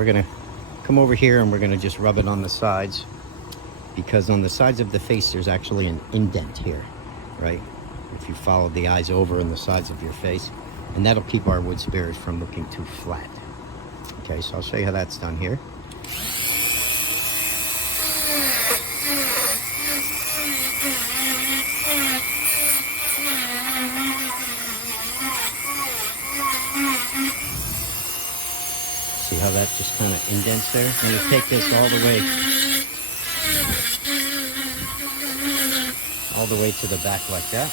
we're gonna come over here and we're gonna just rub it on the sides, because on the sides of the face there's actually an indent here, right? If you follow the eyes over in the sides of your face, and that'll keep our wood spears from looking too flat. Okay, so I'll show you how that's done here. See how that just kind of indents there? I'm going to take this all the way to the back like that.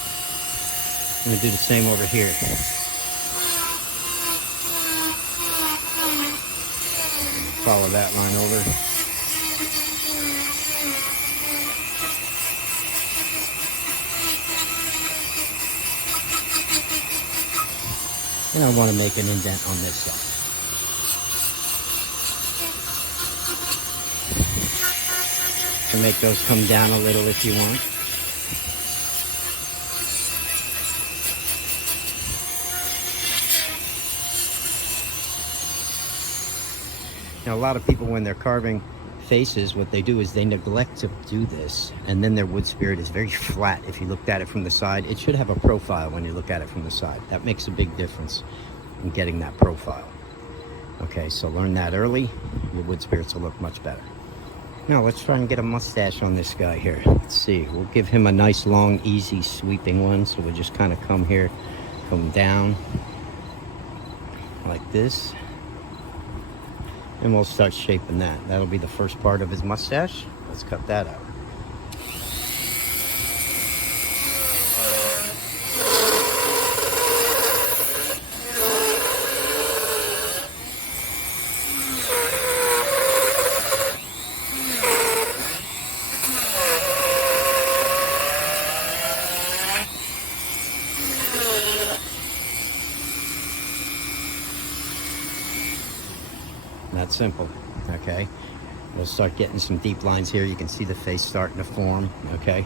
I'm going to do the same over here. Follow that line over. And I want to make an indent on this side. To make those come down a little if you want. Now, a lot of people, when they're carving faces, what they do is they neglect to do this, and then their wood spirit is very flat. If you looked at it from the side, it should have a profile when you look at it from the side. That makes a big difference in getting that profile. Okay, so learn that early. Your wood spirits will look much better. Now, let's try and get a mustache on this guy here. Let's see. We'll give him a nice, long, easy, sweeping one. So we'll just kind of come here, come down like this. And we'll start shaping that. That'll be the first part of his mustache. Let's cut that out. That's simple. Okay, we'll start getting some deep lines here. You can see the face starting to form. Okay,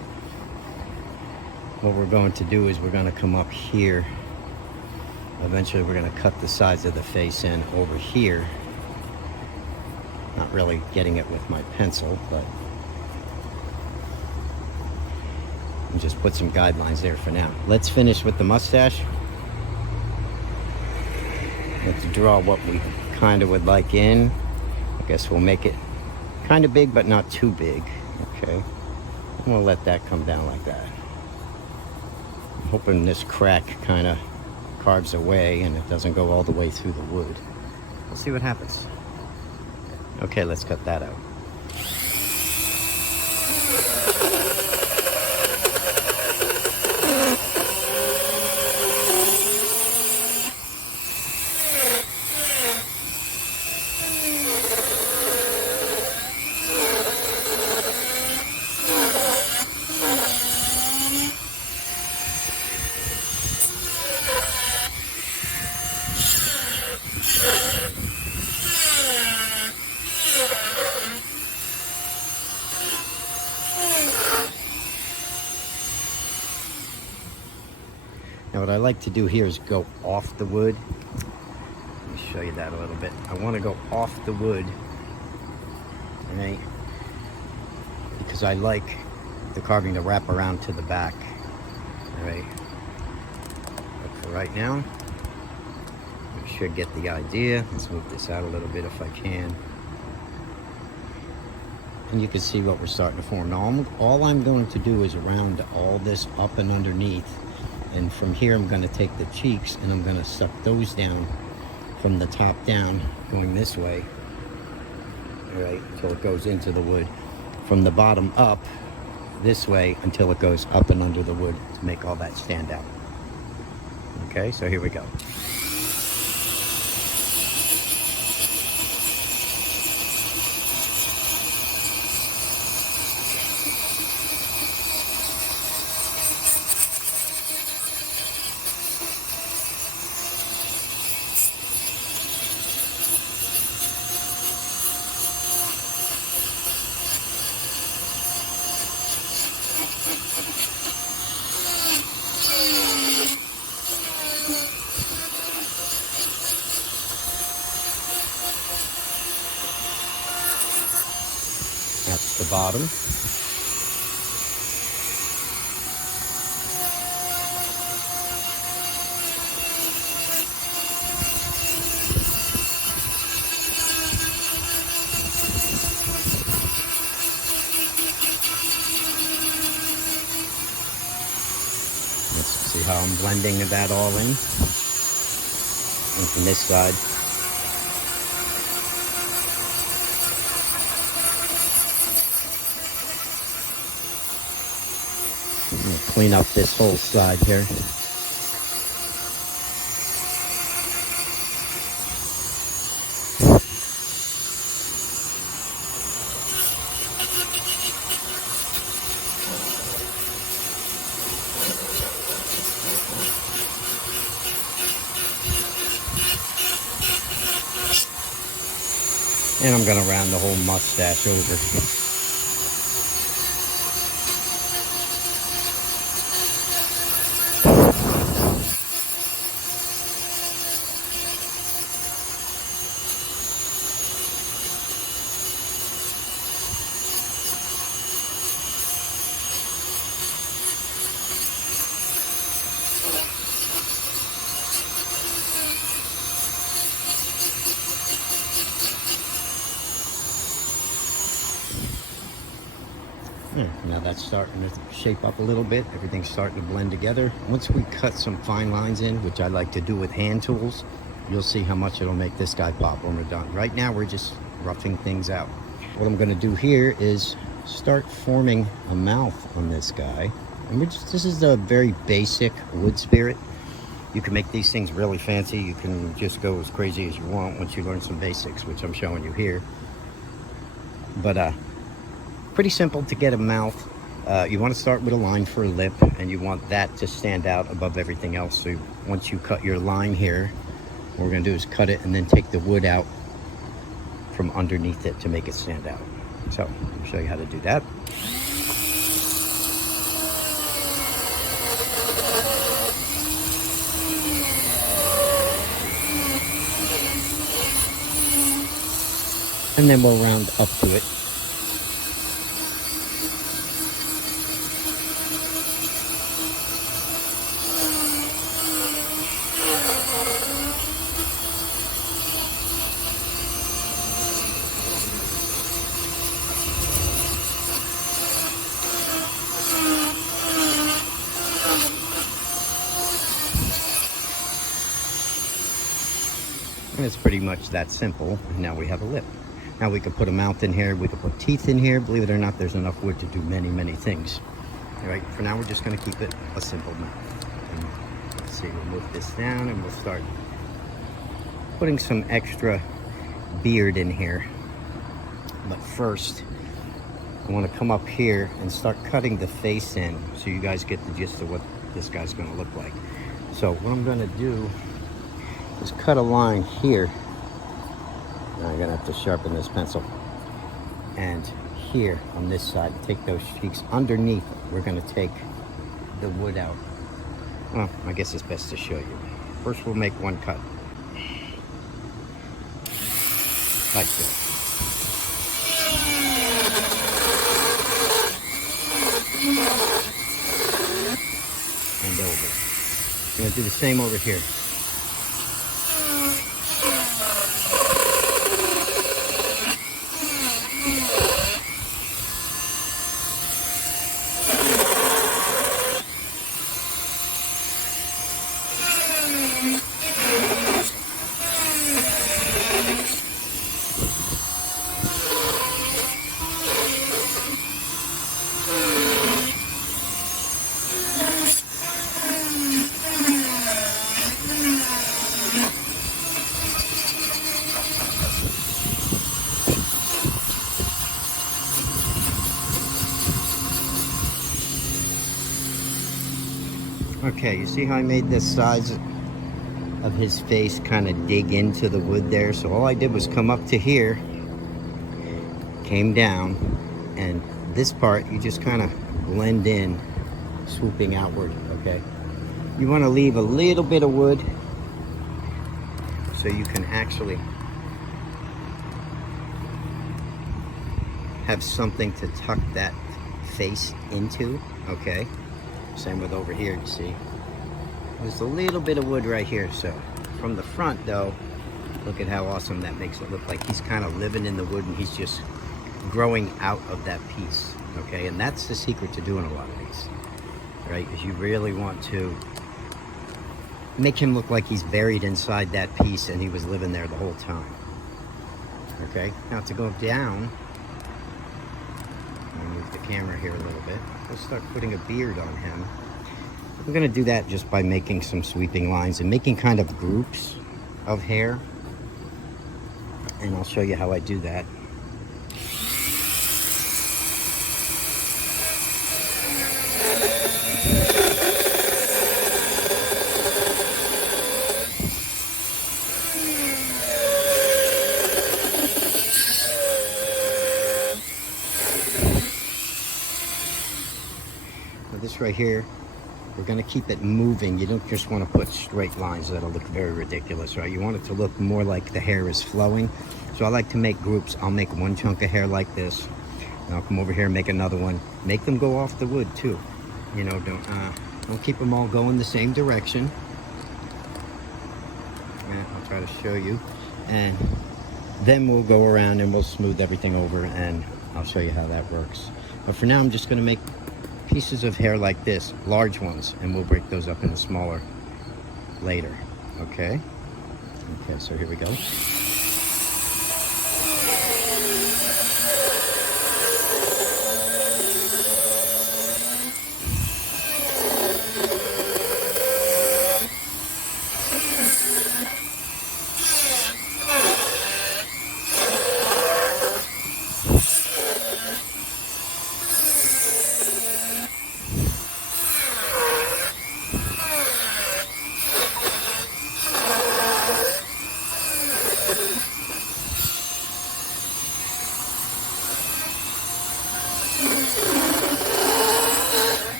what we're going to do is we're going to come up here. Eventually we're going to cut the sides of the face in over here. Not really getting it with my pencil, but and just put some guidelines there for now. Let's finish with the mustache. Let's draw what we kind of would like in. I guess we'll make it kind of big, but not too big. Okay, and we'll let that come down like that. I'm hoping this crack kind of carves away and it doesn't go all the way through the wood. We'll see what happens. Okay, let's cut that out. Now what I like to do here is go off the wood. Let me show you that a little bit. I want to go off the wood, right? Because I like the carving to wrap around to the back, all right? But for right now, you should get the idea. Let's move this out a little bit if I can. And you can see what we're starting to form. Now all I'm going to do is round all this up and underneath. And from here, I'm going to take the cheeks and I'm going to suck those down from the top down, going this way, all right, until it goes into the wood. From the bottom up, this way, until it goes up and under the wood to make all that stand out. Okay, so here we go. That's the bottom. Let's see how I'm blending that all in. And from this side. I'm going to clean up this whole side here. And I'm going to round the whole mustache over. Now that's starting to shape up a little bit. Everything's starting to blend together. Once we cut some fine lines in, which I like to do with hand tools, you'll see how much it'll make this guy pop when we're done. Right now, we're just roughing things out. What I'm gonna do here is start forming a mouth on this guy. And this is a very basic wood spirit. You can make these things really fancy. You can just go as crazy as you want once you learn some basics, which I'm showing you here. But pretty simple to get a mouth. You want to start with a line for a lip, and you want that to stand out above everything else. So once you cut your line here, what we're going to do is cut it and then take the wood out from underneath it to make it stand out. So I'll show you how to do that. And then we'll round up to it. And it's pretty much that simple. Now we have a lip. Now we could put a mouth in here, we could put teeth in here. Believe it or not, there's enough wood to do many, many things. All right, for now we're just gonna keep it a simple mouth. And let's see, we'll move this down and we'll start putting some extra beard in here. But first, I wanna come up here and start cutting the face in so you guys get the gist of what this guy's gonna look like. So what I'm gonna do is cut a line here. Now I'm gonna have to sharpen this pencil. And here on this side, take those cheeks underneath. We're gonna take the wood out. Well, I guess it's best to show you. First we'll make one cut. Like this. And over. I'm gonna do the same over here. Okay, you see how I made this size of his face kind of dig into the wood there? So all I did was come up to here, came down, and this part you just kind of blend in, swooping outward, okay? You want to leave a little bit of wood so you can actually have something to tuck that face into, okay? Same with over here, you see. There's a little bit of wood right here, so from the front though, look at how awesome that makes it look like he's kind of living in the wood and he's just growing out of that piece, okay? And that's the secret to doing a lot of these, right? Is you really want to make him look like he's buried inside that piece and he was living there the whole time, okay? Now to go down, I'll move the camera here a little bit. We'll start putting a beard on him. We're gonna do that just by making some sweeping lines and making kind of groups of hair. And I'll show you how I do that. So this right here, we're going to keep it moving. You don't just want to put straight lines. That'll look very ridiculous, right? You want it to look more like the hair is flowing. So I like to make groups. I'll make one chunk of hair like this, and I'll come over here and make another one. Make them go off the wood too. You know, don't keep them all going the same direction. Yeah, I'll try to show you. And then we'll go around and we'll smooth everything over, and I'll show you how that works. But for now, I'm just going to make pieces of hair like this, large ones, and we'll break those up into smaller later. Okay, so here we go.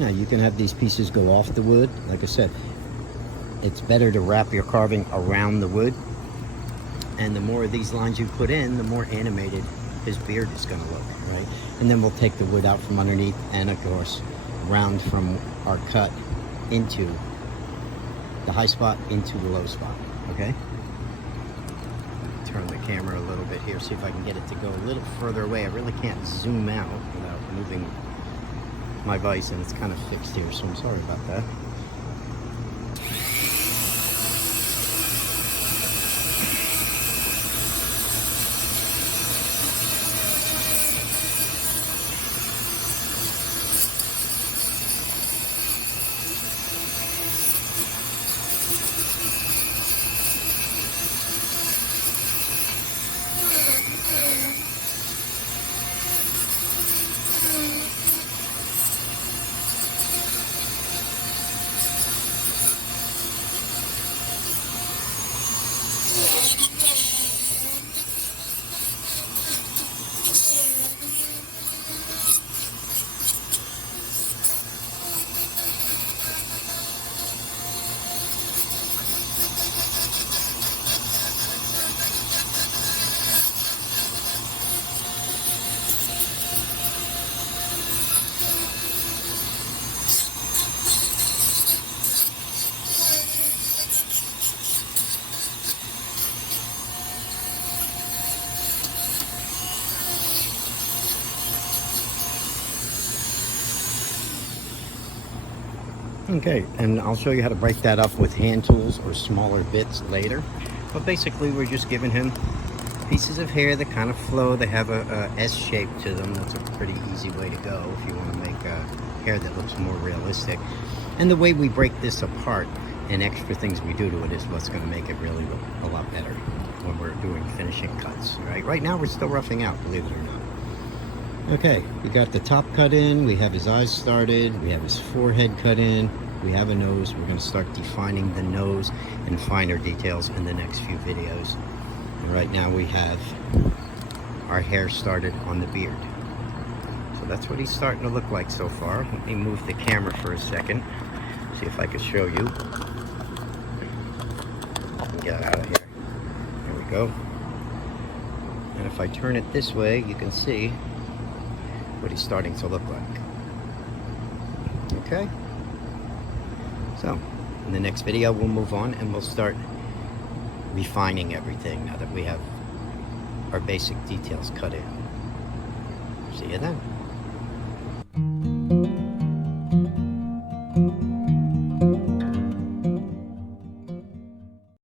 Now you can have these pieces go off the wood. Like I said, it's better to wrap your carving around the wood. And the more of these lines you put in, the more animated his beard is going to look, right? And then we'll take the wood out from underneath and, of course, round from our cut into the high spot into the low spot, okay? Turn the camera a little bit here, see if I can get it to go a little further away. I really can't zoom out without moving my vise, and it's kind of fixed here, so I'm sorry about that. Okay, and I'll show you how to break that up with hand tools or smaller bits later. But basically, we're just giving him pieces of hair that kind of flow. They have a S shape to them. That's a pretty easy way to go if you want to make hair that looks more realistic. And the way we break this apart and extra things we do to it is what's going to make it really look a lot better when we're doing finishing cuts. Right now, we're still roughing out, believe it or not. Okay, we got the top cut in, we have his eyes started, we have his forehead cut in, We have a nose. We're going to start defining the nose and finer details in the next few videos. And right now we have our hair started on the beard. So that's what he's starting to look like so far. Let me move the camera for a second. See if I can show you. Get out of here. There we go. And if I turn it this way, you can see what he's starting to look like. Okay? So, in the next video, we'll move on and we'll start refining everything now that we have our basic details cut in. See you then.